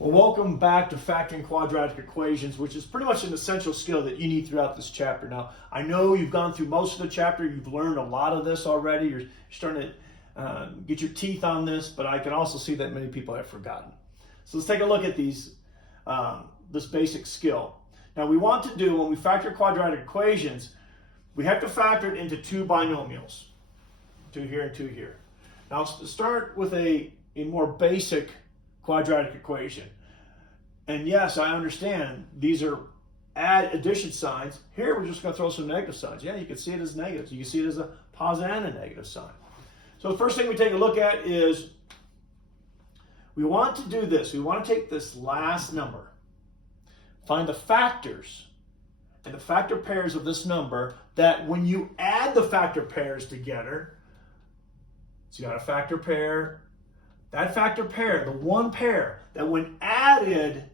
Well, welcome back to factoring quadratic equations, which is pretty much an essential skill that you need throughout this chapter. Now, I know you've gone through most of the chapter. You've learned a lot of this already. You're starting to get your teeth on this, but I can also see that many people have forgotten. So let's take a look at these, this basic skill. Now, we want to do, when we factor quadratic equations, we have to factor it into two binomials, two here and two here. Now, let's start with a more basic quadratic equation. And yes, I understand these are addition signs. Here we're just going to throw some negative signs. Yeah, you can see it as negatives. You can see it as a positive and a negative sign. So the first thing we take a look at is we want to do this. We want to take this last number, find the factors and the factor pairs of this number that when you add the factor pairs together, so you got a factor pair, that factor pair, the one pair that when added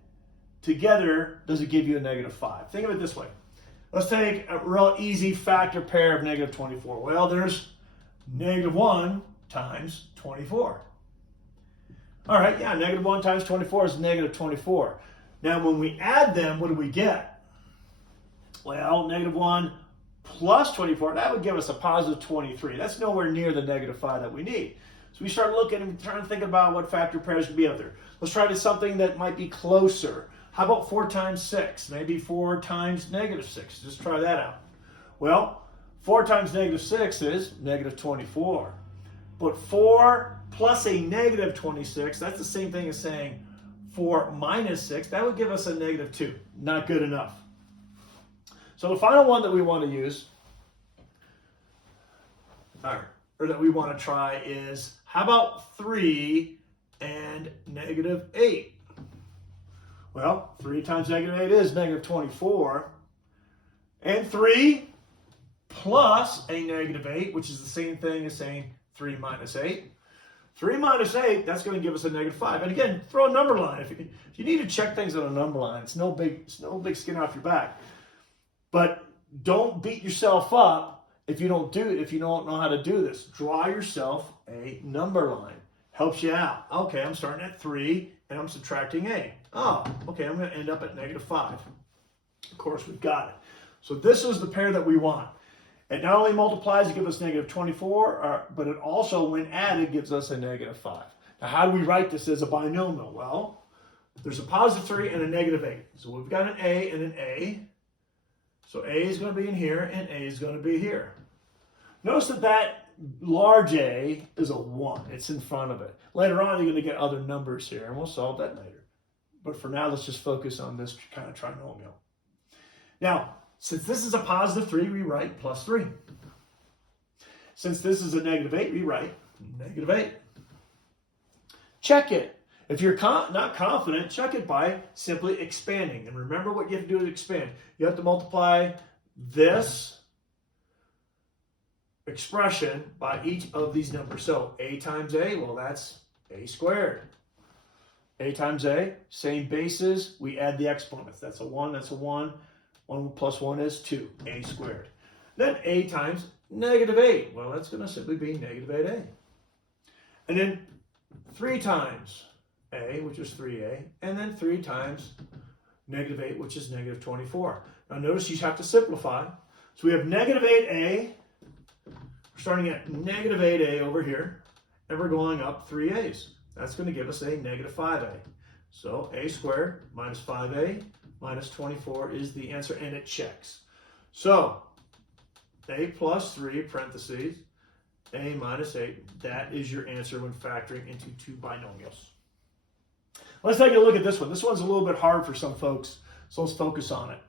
together, does it give you a -5? Think of it this way. Let's take a real easy factor pair of -24. Well, there's -1 times 24. All right, yeah, -1 times 24 is -24. Now, when we add them, what do we get? Well, -1 plus 24, that would give us a positive 23. That's nowhere near the -5 that we need. So we start looking and trying to think about what factor pairs could be out there. Let's try to something that might be closer. How about 4 times 6? Maybe 4 times -6. Just try that out. Well, 4 times -6 is -24. But 4 plus a -26, that's the same thing as saying 4 minus 6. That would give us a -2. Not good enough. So the final one that we want to use, or that we want to try is, how about 3 and -8? Well, 3 times -8 is -24. And 3 plus a -8, which is the same thing as saying 3 minus 8. 3 minus 8, that's going to give us a -5. And again, throw a number line. If you need to check things on a number line, it's no big skin off your back. But don't beat yourself up if you don't know how to do this. Draw yourself a number line. Helps you out. Okay, I'm starting at 3 and I'm subtracting 8. Oh, okay, I'm going to end up at -5. Of course, we've got it. So this is the pair that we want. It not only multiplies to give us -24, but it also, when added, gives us a -5. Now, how do we write this as a binomial? Well, there's a +3 and a -8. So we've got an A and an A. So A is going to be in here, and A is going to be here. Notice that large A is a 1. It's in front of it. Later on, you're going to get other numbers here, and we'll solve that later. But for now, let's just focus on this kind of trinomial. Now, since this is a +3, we write +3. Since this is a -8, we write -8. Check it. If you're not confident, check it by simply expanding. And remember what you have to do to expand. You have to multiply this expression by each of these numbers. So A times A, well, that's A squared. A times A, same basis, we add the exponents. That's a 1, that's a 1. 1 plus 1 is 2, A squared. Then A times -8. Well, that's going to simply be -8A. And then 3 times A, which is 3A, and then 3 times -8, which is -24. Now notice you have to simplify. So we have -8A, we're starting at -8A over here, and we're going up 3 A's. That's going to give us a -5A. So A squared minus 5A minus 24 is the answer, and it checks. So A plus 3, parentheses, A minus 8, that is your answer when factoring into two binomials. Let's take a look at this one. This one's a little bit hard for some folks, so let's focus on it.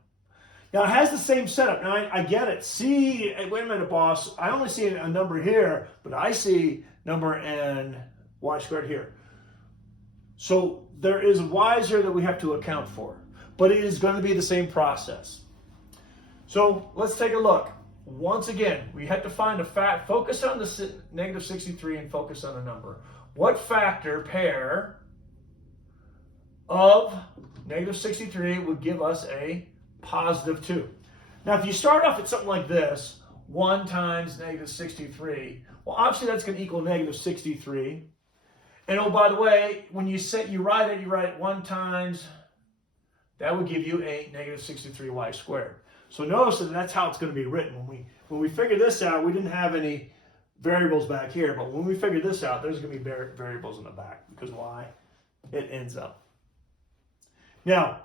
Now, it has the same setup. Now, I get it. See, wait a minute, boss. I only see a number here, but I see number and y squared here. So there is y's here that we have to account for, but it is going to be the same process. So let's take a look. Once again, we have to find focus on the -63 and focus on a number. What factor pair of -63 would give us a +2? Now, if you start off at something like this, 1 times -63, well, obviously that's going to equal -63. And oh, by the way, when you write it 1 times, that would give you a negative 63y squared. So notice that that's how it's going to be written. When we figured this out, we didn't have any variables back here, but when we figured this out, there's going to be variables in the back, because why? It ends up. Now,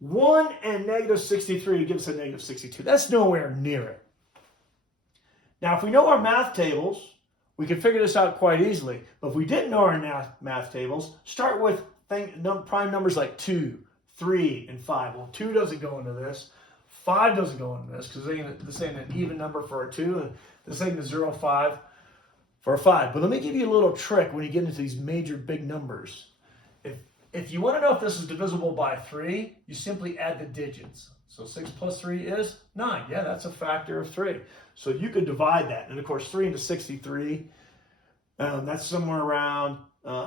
1 and negative 63 gives us a negative 62. That's nowhere near it. Now, if we know our math tables, we can figure this out quite easily. But if we didn't know our math tables, start with prime numbers like 2, 3, and 5. Well, 2 doesn't go into this. 5 doesn't go into this because this ain't an even number for a 2, and this ain't a 0, 5 for a 5. But let me give you a little trick when you get into these major big numbers. If you want to know if this is divisible by 3, you simply add the digits. So 6 plus 3 is 9. Yeah, that's a factor of 3. So you could divide that. And of course, 3 into 63, that's somewhere around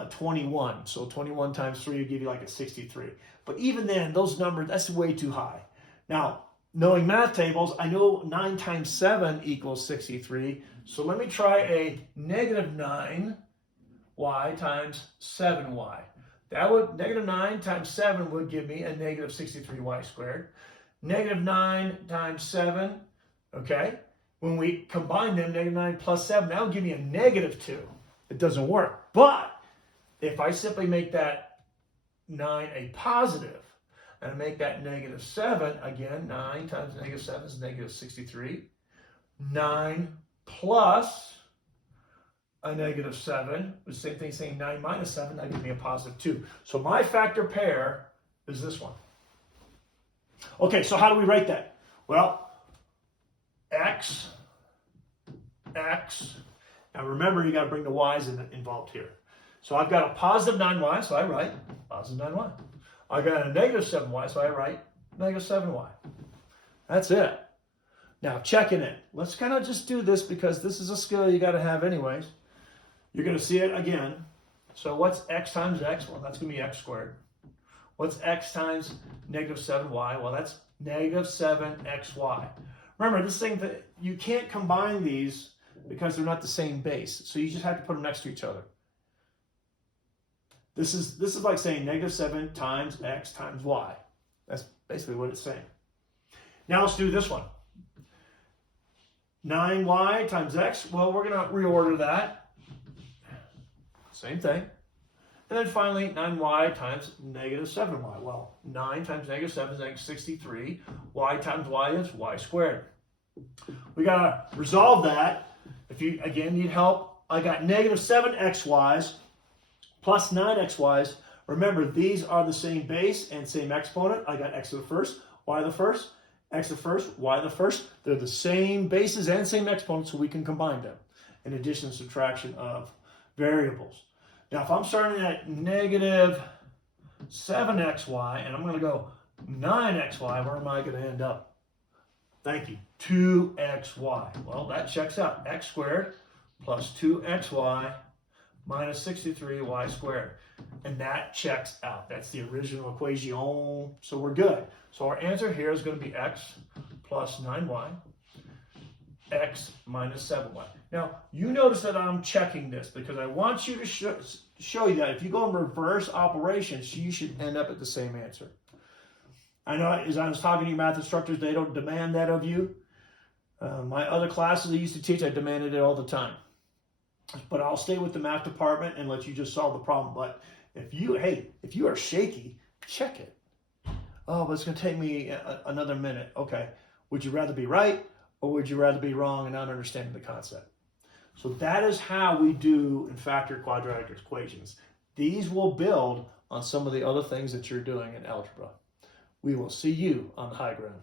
21. So 21 times 3 would give you like a 63. But even then, those numbers, that's way too high. Now, knowing math tables, I know 9 times 7 equals 63. So let me try a negative 9y times 7y. Negative 9 times 7 would give me a negative 63y squared. Negative 9 times 7, okay? When we combine them, negative 9 plus 7, that would give me a negative 2. It doesn't work. But if I simply make that 9 a positive, and make that negative 7, again, 9 times negative 7 is negative 63. 9 plus a negative 7, the same thing saying 9 minus 7, that gives me a positive 2. So my factor pair is this one. Okay, so how do we write that? Well, x. Now remember, you got to bring the y's involved here. So I've got a positive 9y, so I write positive 9y. I got a negative 7y, so I write negative 7y. That's it. Now, checking it. Let's kind of just do this because this is a skill you got to have anyways. You're going to see it again. So what's x times x? Well, that's going to be x squared. What's x times negative 7y? Well, that's negative 7xy. Remember, this thing that you can't combine these because they're not the same base. So you just have to put them next to each other. This is like saying negative 7 times x times y. That's basically what it's saying. Now let's do this one. 9y times x. Well, we're going to reorder that. Same thing. And then finally, 9y times negative 7y. Well, 9 times negative 7 is negative 63. Y times y is y squared. We got to resolve that. If you, again, need help, I got negative 7xy's plus 9xy's. Remember, these are the same base and same exponent. I got x to the first, y to the first, x to the first, y to the first. They're the same bases and same exponents, so we can combine them. In addition to subtraction of variables. Now, if I'm starting at negative 7xy, and I'm going to go 9xy, where am I going to end up? Thank you. 2xy. Well, that checks out. X squared plus 2xy minus 63y squared. And that checks out. That's the original equation. So we're good. So our answer here is going to be x plus 9y, x minus 7y. Now, you notice that I'm checking this because I want you to show you that if you go in reverse operations, you should end up at the same answer. I know as I was talking to you math instructors, they don't demand that of you. My other classes I used to teach, I demanded it all the time. But I'll stay with the math department and let you just solve the problem. But if you are shaky, check it. Oh, but it's going to take me another minute. Okay. Would you rather be right or would you rather be wrong and not understanding the concept? So that is how we do in factor quadratic equations. These will build on some of the other things that you're doing in algebra. We will see you on the high ground.